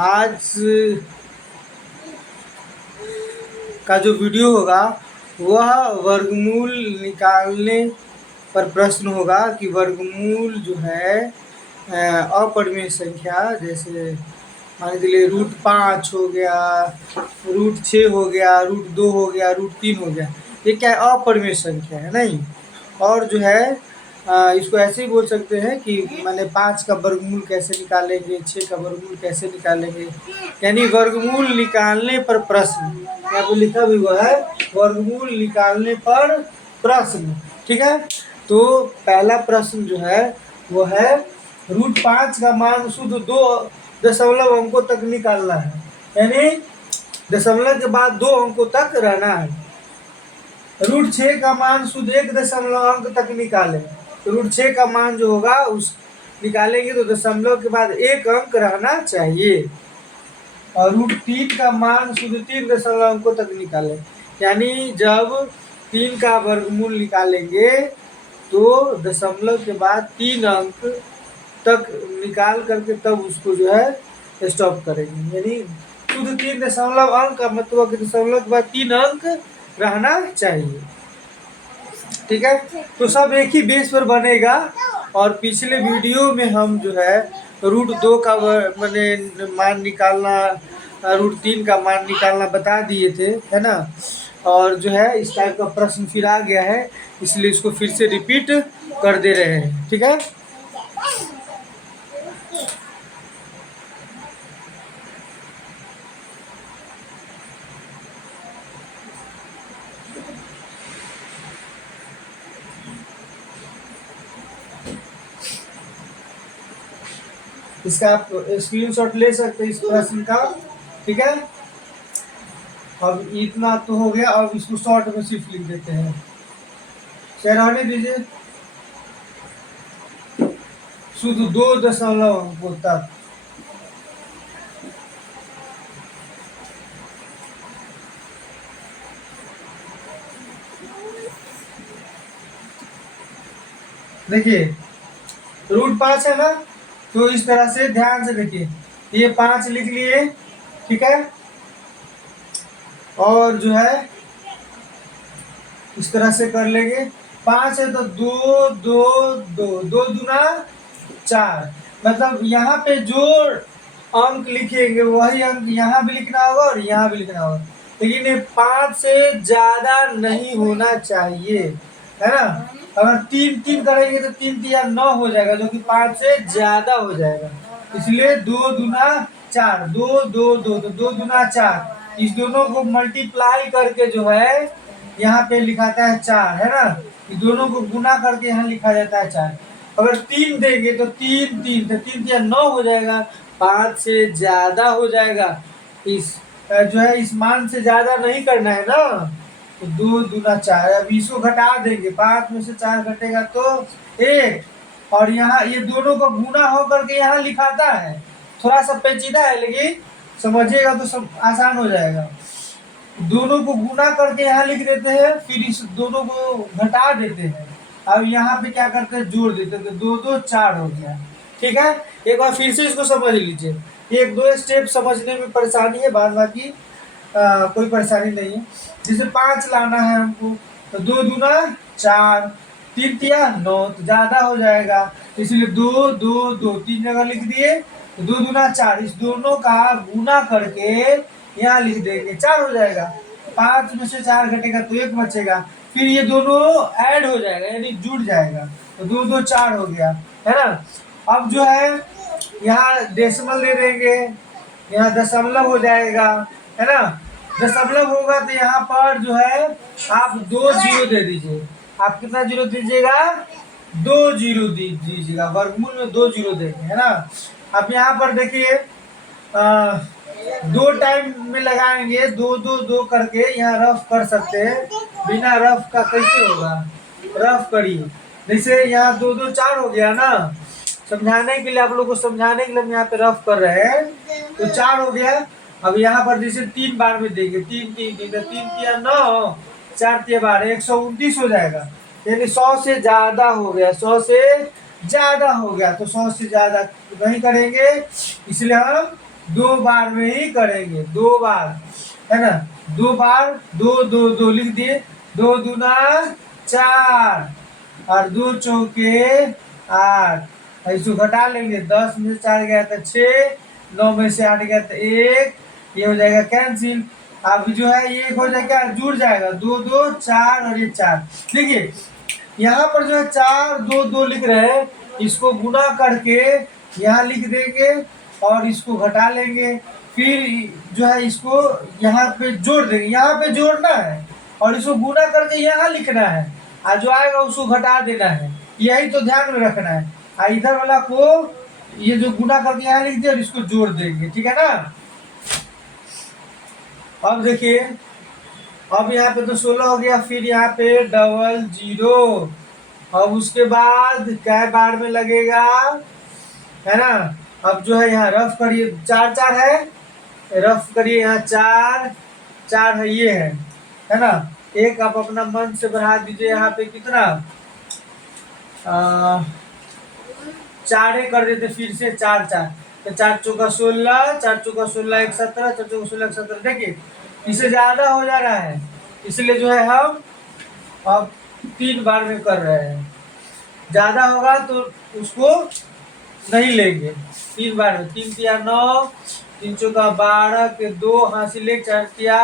आज का जो वीडियो होगा वह वर्गमूल निकालने पर प्रश्न होगा कि वर्गमूल जो है अपरिमेय संख्या, जैसे मान के लिए √5 हो गया, √6 हो गया, √2 हो गया, √3 हो गया, ये क्या है? अपरिमेय संख्या है नहीं। और जो है इसको ऐसे ही बोल सकते हैं कि मैंने 5 का वर्गमूल कैसे निकालेंगे, 6 का वर्गमूल कैसे निकालेंगे, यानी वर्गमूल निकालने पर प्रश्न। यहाँ पे लिखा भी हुआ है वर्गमूल निकालने पर प्रश्न। ठीक है, तो पहला प्रश्न जो है वो है √5 का मान शुद्ध 2 दशमलव अंकों तक निकालना है, यानी दशमलव के बाद 2 अंकों तक रहना है। √6 का मान शुद्ध 1 दशमलव अंक तक निकालें, तो √6 का मान जो होगा उस निकालेंगे तो दशमलव के बाद 1 अंक रहना चाहिए। और √3 का मान शुद्ध 3 दशमलव अंकों तक निकालें, यानी जब 3 का वर्गमूल निकालेंगे तो दशमलव के बाद 3 अंक तक निकाल करके तब उसको जो है स्टॉप करेंगे, यानी शुद्ध 3 दशमलव अंक का मतलब कि दशमलव के बाद 3 अंक रहना चाहिए। ठीक है, तो सब एक ही बेस पर बनेगा। और पिछले वीडियो में हम जो है √2 का मैंने मान निकालना, √3 का मान निकालना बता दिए थे, है ना। और जो है इस टाइप का प्रश्न फिर आ गया है, इसलिए इसको फिर से रिपीट कर दे रहे हैं। ठीक है, इसका आप स्क्रीनशॉट ले सकते हैं इस प्रश्न का। ठीक है, अब इतना तो हो गया, अब इसको शॉर्ट में सिर्फ लिख देते हैं। शेयर होने दीजिए, शुद्ध 2 दशमलव अंकों तक। देखिए √5 है ना, तो इस तरह से ध्यान से देखिए, ये 5 लिख लिए। ठीक है, और जो है इस तरह से कर लेंगे। 5 है तो 2 2 2 2 दूना 4, मतलब यहाँ पे जो अंक लिखेंगे वही अंक यहाँ भी लिखना होगा और यहाँ भी लिखना होगा, लेकिन ये 5 से ज्यादा नहीं होना चाहिए, है ना। अगर 3 3 करेंगे तो 3 3 9 हो जाएगा, जो कि 5 से ज्यादा हो जाएगा। इसलिए 2 दूना 4, 2 2 2 तो 2 दूना 4, इस दोनों को मल्टीप्लाई करके जो है यहाँ पे लिखाता है 4, है ना। इस दोनों को गुना करके यहाँ लिखा जाता है 4। अगर 3 देंगे तो 3 3 तो 3 3 9 हो जाएगा, 5 से ज्यादा हो जाएगा। इस जो है इस मान से ज्यादा नहीं करना है ना, तो 2 दूना 4। अब इसको घटा देंगे, 5 में से 4 घटेगा तो 1, और यहाँ ये दोनों को गुना होकर के यहाँ लिखाता है। थोड़ा सा पेचीदा है, लेकिन समझिएगा तो सब आसान हो जाएगा। दोनों को गुना करके यहाँ लिख देते हैं, फिर इस दोनों को घटा देते हैं, अब यहाँ पे क्या करते हैं, जोड़ देते हैं, तो 2 2 4 हो गया। ठीक है, एक बार फिर से इसको समझ लीजिए। एक दो स्टेप समझने में परेशानी है, बाद बाकी कोई परेशानी नहीं है। जैसे 5 लाना है हमको, तो 2 दूना 4, 3 तिया 9, तो ज्यादा हो जाएगा, इसलिए 2 2 2 3 जगह लिख दिए, तो 2 दूना 4, इस दोनों का गुना करके यहाँ लिख देंगे, 4 हो जाएगा। 5 में से 4 घटेगा तो 1 बचेगा, फिर ये दोनों ऐड हो जाएगा, यानी जुड़ जाएगा, तो 2 2 4 हो गया, है ना। अब जो है यहाँ डेसिमल दे देंगे, यहाँ दशमलव हो जाएगा, है ना। दशमलव होगा तो यहाँ पर जो है आप 2 जीरो दे दीजिए। आप कितना जीरो दीजिएगा? 2 जीरो दीजिएगा, वर्गमूल में 2 जीरो देंगे, है ना। अब यहाँ पर देखिए 2 टाइम में लगाएंगे, 2 2 2 करके यहाँ रफ कर सकते हैं। बिना रफ का कैसे होगा, रफ करिए। जैसे यहाँ 2 2 4 हो गया ना, समझाने के लिए, आप लोग को समझाने के लिए हम यहाँ पे रफ कर रहे हैं, तो 4 हो गया। अब यहाँ पर जैसे 3 बार में देंगे, 3 3 3 3 3 9, 4 3 12, 129 हो जाएगा, यानी 100 से ज्यादा हो गया, 100 से ज्यादा हो गया तो 100 से ज्यादा नहीं करेंगे, इसलिए हम 2 बार में ही करेंगे, 2 बार, है ना। 2 बार, दो दो दो लिख दिए, 2 दूना 4 और 2 चौके 8। इसको घटा लेंगे, 10 में से 4 गया था 6, 9 में से 8 गया था 1, ये हो जाएगा कैंसिल। अब जो है ये हो जाएगा, जुड़ जाएगा, 2 2 4 और ये 4। देखिए यहाँ पर जो है 4 2 2 लिख रहे हैं, इसको गुना करके यहाँ लिख देंगे और इसको घटा लेंगे, फिर जो है इसको यहाँ पे जोड़ देंगे, यहाँ पे जोड़ना है और इसको गुना करके यहाँ लिखना है, और जो आएगा उसको घटा देना है, यही तो ध्यान में रखना है। और इधर वाला को ये जो गुना करके यहाँ लिख दिया और इसको जोड़ देंगे, ठीक है ना। अब देखिए, अब यहाँ पे तो 16 हो गया, फिर यहाँ पे डबल जीरो, अब उसके बाद क्या बार में लगेगा, है ना। अब जो है यहाँ रफ करिए, 4 4 है, रफ करिए, यहाँ 4 4 है, ये है ना। एक आप अपना मन से बढ़ा दीजिए, यहाँ पे कितना 4 कर देते, फिर से 4 4, तो 4 चौका 16, 4 चौका 16 1 17, 4 चौका 16 1 17। देखिए इससे ज्यादा हो जा रहा है, इसलिए जो है हम अब 3 बार में कर रहे हैं, ज्यादा होगा तो उसको नहीं लेंगे। 3 बार में, 3 तिया 9, 3 चौका 12 के 2 हासिल, 4 तिया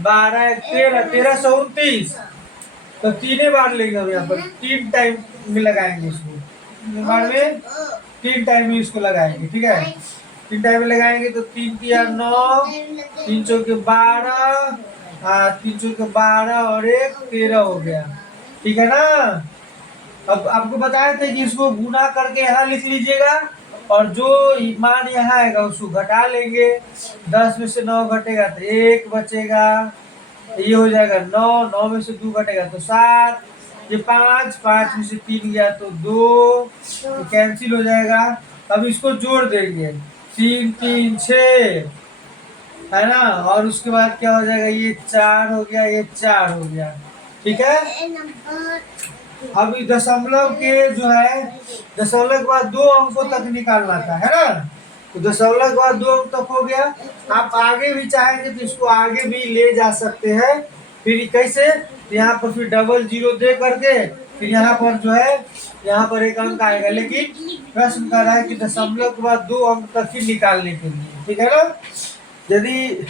12 13, 13 से 29, तो 3 बार लेंगे हम यहाँ पर, 3 टाइम में लगाएंगे इसको, 3 बार में 3 टाइम में इसको लगाएंगे, ठीक है। 3 टाइम में लगाएंगे तो 3 तिया 9, 3 चौके 12, 3 चौके 12 और 1 13 हो गया, ठीक है ना। अब आपको बताए थे कि इसको गुना करके यहाँ लिख लीजिएगा और जो मान यहाँ आएगा उसको घटा लेंगे, 10 में से 9 घटेगा तो 1 बचेगा, ये हो जाएगा 9, 9 में से 2 घटेगा तो 7, ये 5, 5 में से 3 गया तो 2, तो कैंसिल हो जाएगा। अब इसको जोड़ देंगे, 3 3 6, है ना, और उसके बाद क्या हो जाएगा, ये 4 हो गया, ये 4 हो गया, ठीक है। अब दशमलव के जो है, दशमलव के बाद 2 अंकों तक निकालना था, है ना। तो दशमलव के बाद 2 अंक तक हो गया, आप आगे भी चाहेंगे तो इसको आगे भी ले जा सकते हैं, फिर कैसे, यहाँ पर फिर डबल जीरो दे करके फिर यहाँ पर जो है, यहाँ पर 1 अंक आएगा, लेकिन प्रश्न कर रहा है कि दशमलव के बाद 2 अंक तक ही निकालने के लिए, ठीक है ना। यदि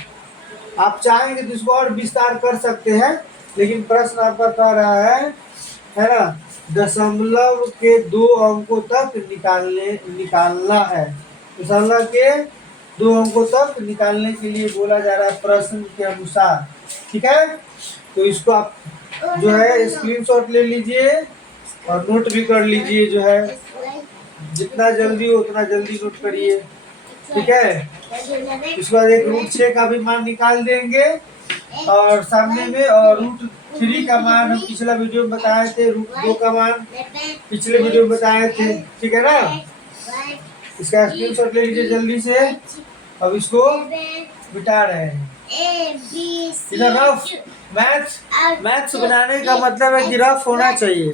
आप चाहेंगे तो इसको और विस्तार कर सकते हैं, लेकिन प्रश्न आपका कह रहा है ना, दशमलव के 2 अंकों तक निकालना है, दशमलव के 2 अंकों तक निकालने के लिए बोला जा रहा है प्रश्न के अनुसार, ठीक है। तो इसको आप जो है स्क्रीनशॉट ले लीजिए और नोट भी कर लीजिए, जो है जितना जल्दी हो उतना जल्दी नोट करिए, ठीक है। इसके बाद एक √6 का भी मान निकाल देंगे और सामने में, और √3 का मान हम पिछला वीडियो में बताए थे, √2 का मान पिछले वीडियो में बताए थे, ठीक है ना। इसका स्क्रीनशॉट ले लीजिए जल्दी से। अब इसको मिटा रहे हैं, इधर रफ मैथ्स बनाने का मतलब है कि रफ होना चाहिए,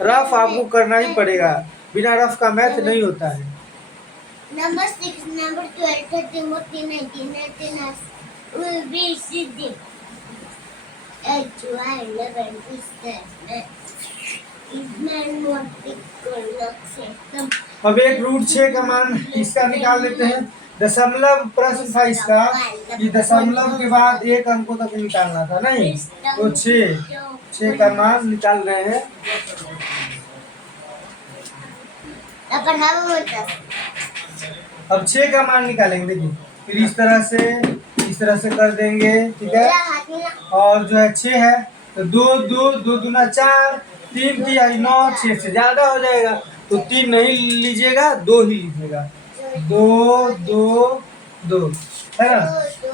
रफ आपको करना ही पड़ेगा, बिना रफ का मैथ नहीं होता है। Number 6, number 12, 13, 14, 19, 19 will be sitting. 8, 1, 11, 12, अब एक √6 का मान इसका निकाल लेते हैं, दशमलव प्रश्न था इसका, कि दशमलव के बाद 1 अंकों तक निकालना था, नहीं तो 6 का मान निकाल रहे हैं। अब 6 का मान निकालेंगे, देखिए फिर इस तरह से कर देंगे, ठीक है। और जो है 6 है तो 2 2 2 दूना 4, 3 3 9, 6 से ज्यादा हो जाएगा तो 3 नहीं लीजिएगा, 2 ही लीजिएगा, 2 2 2, है ना।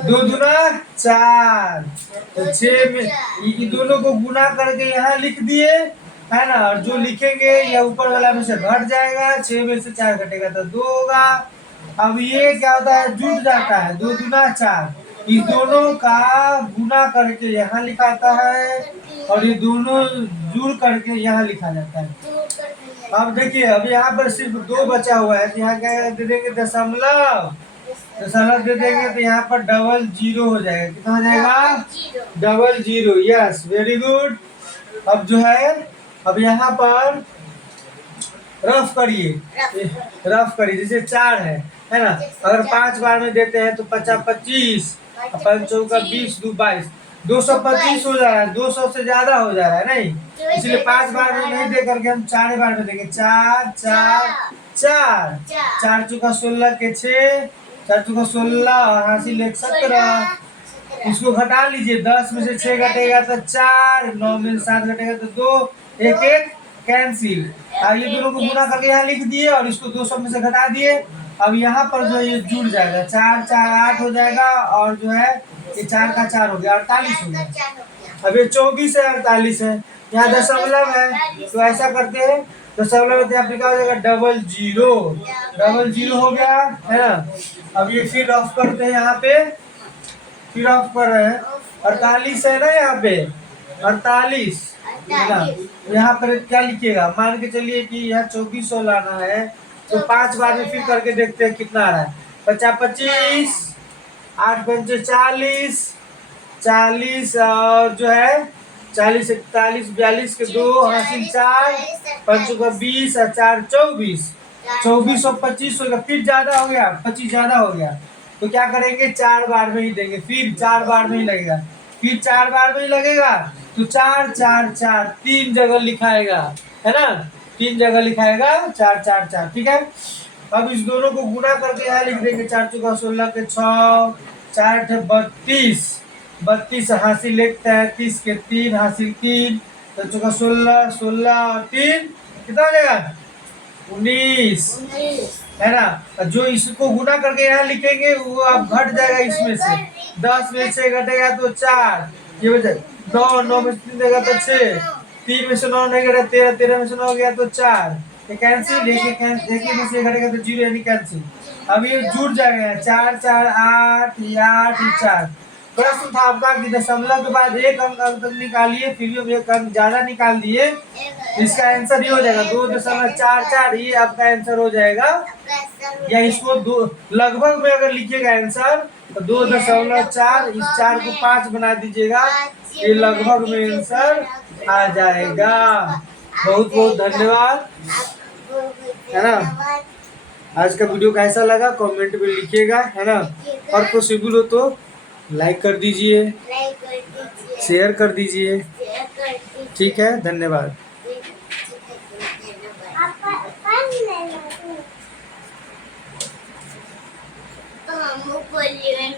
2 दूना 4, तो 6 में ये दोनों को गुना करके यहाँ लिख दिए, है ना, और जो लिखेंगे या ऊपर वाला में से घट जाएगा, 6 में से 4 घटेगा तो 2 होगा। अब ये क्या होता है, जुट जाता है, 2 दूना 4, इस दोनों का गुना करके यहाँ लिखाता है और ये दोनों जुड़ करके यहाँ लिखा जाता है, अब देखिए, अब यहाँ पर सिर्फ 2 बचा हुआ है, तो यहाँ क्या दे देंगे, दशमलव। दशमलव दे देंगे तो यहाँ पर डबल जीरो हो जाएगा। कितना हो जाएगा? Double zero. Yes, very good. अब जो है, अब यहाँ पर रफ करिए, रफ करिए। जैसे 4 है ना? अगर 5 बार में देते हैं तो 50 25, 5 चौका 20, 2 22, 225 हो जा रहा है। 200 से ज्यादा हो जा रहा है नहीं, इसलिए 5 बार में नहीं दे करके हम 4 बार में देंगे। 4 4 4, 4 चौका 16 के 6, 4 चौका 16 और हासिल 1 17। इसको घटा लीजिए, 10 में से 6 घटेगा तो 4, 9 में से 7 घटेगा तो 2, 1 1 कैंसिल। ये दोनों को गुना करके यहाँ लिख दिए और इसको 200 में से घटा दिए। अब यहाँ पर जो ये जुड़ जाएगा, 4 4 8 हो जाएगा और जो है ये 4 का 4 हो गया, 48 हो गया। अब ये 24 है, 48 है, यहाँ दशमलव है तो ऐसा करते हैं, दशमलव में यहाँ पे क्या हो जाएगा, डबल जीरो। डबल जीरो हो गया है ना? अब ये फिर ऑफ करते हैं, यहाँ पे फिर ऑफ कर रहे हैं। 48 है ना यहाँ पे, 48 है ना? यहाँ पर क्या लिखिएगा, मान के चलिए कि यहाँ 2400 लाना है, तो 5 बार में फिर करके देखते हैं कितना आ रहा है। 50 25, 8 पंचे 40, 40 और जो है 40 41 42 के 2 हासिल 4, 5 का 20 और 4 24, 24 और 25 होगा। फिर ज्यादा हो गया, 25 ज्यादा हो गया, तो क्या करेंगे, 4 बार में ही देंगे। फिर 4 बार में ही लगेगा, फिर 4 बार में ही लगेगा, तो 4 4 4 3 जगह लिखाएगा, है ना? 3 जगह लिखाएगा, 4 4 4। ठीक है, अब इस दोनों को गुना करके यहाँ लिख देंगे। 4 चौका 16 के 6, 4 8 32, 32 हासिल 1 33 के 3 हासिल 3, 4 चौका 16, 16 और 3 कितना हो जाएगा, 19, है ना? जो इसको गुना करके यहाँ लिखेंगे वो अब घट जाएगा इसमें से। 10 में से घटेगा तो 4, ये हो जाएगा 9, 9 में से 3 देगा तो 6, 3 में से 9 नहीं घटा 13, 13 में से 9 गया तो 4, ये कैंसिल। एक में से घटेगा तो 0, यानी कैंसिल। अब ये जुड़ जाएगा, 4 4 8, ये 8 ये 4। प्रश्न था आपका कि दशमलव के बाद एक अंक तक निकालिए, फिर भी हम एक अंक ज्यादा निकाल दिए, इसका आंसर ये हो जाएगा 2.44। ये आपका आंसर हो जाएगा, या इसको दो लगभग में अगर लिखिएगा आंसर तो 2.4, इस 4 को 5 बना दीजिएगा, ये लगभग में आंसर आ जाएगा। बहुत बहुत धन्यवाद, है ना? आज का वीडियो कैसा लगा कमेंट में लिखिएगा, है ना? और पॉसिबल हो तो लाइक कर दीजिए, शेयर कर दीजिए। ठीक है, धन्यवाद। तो हम बोलिए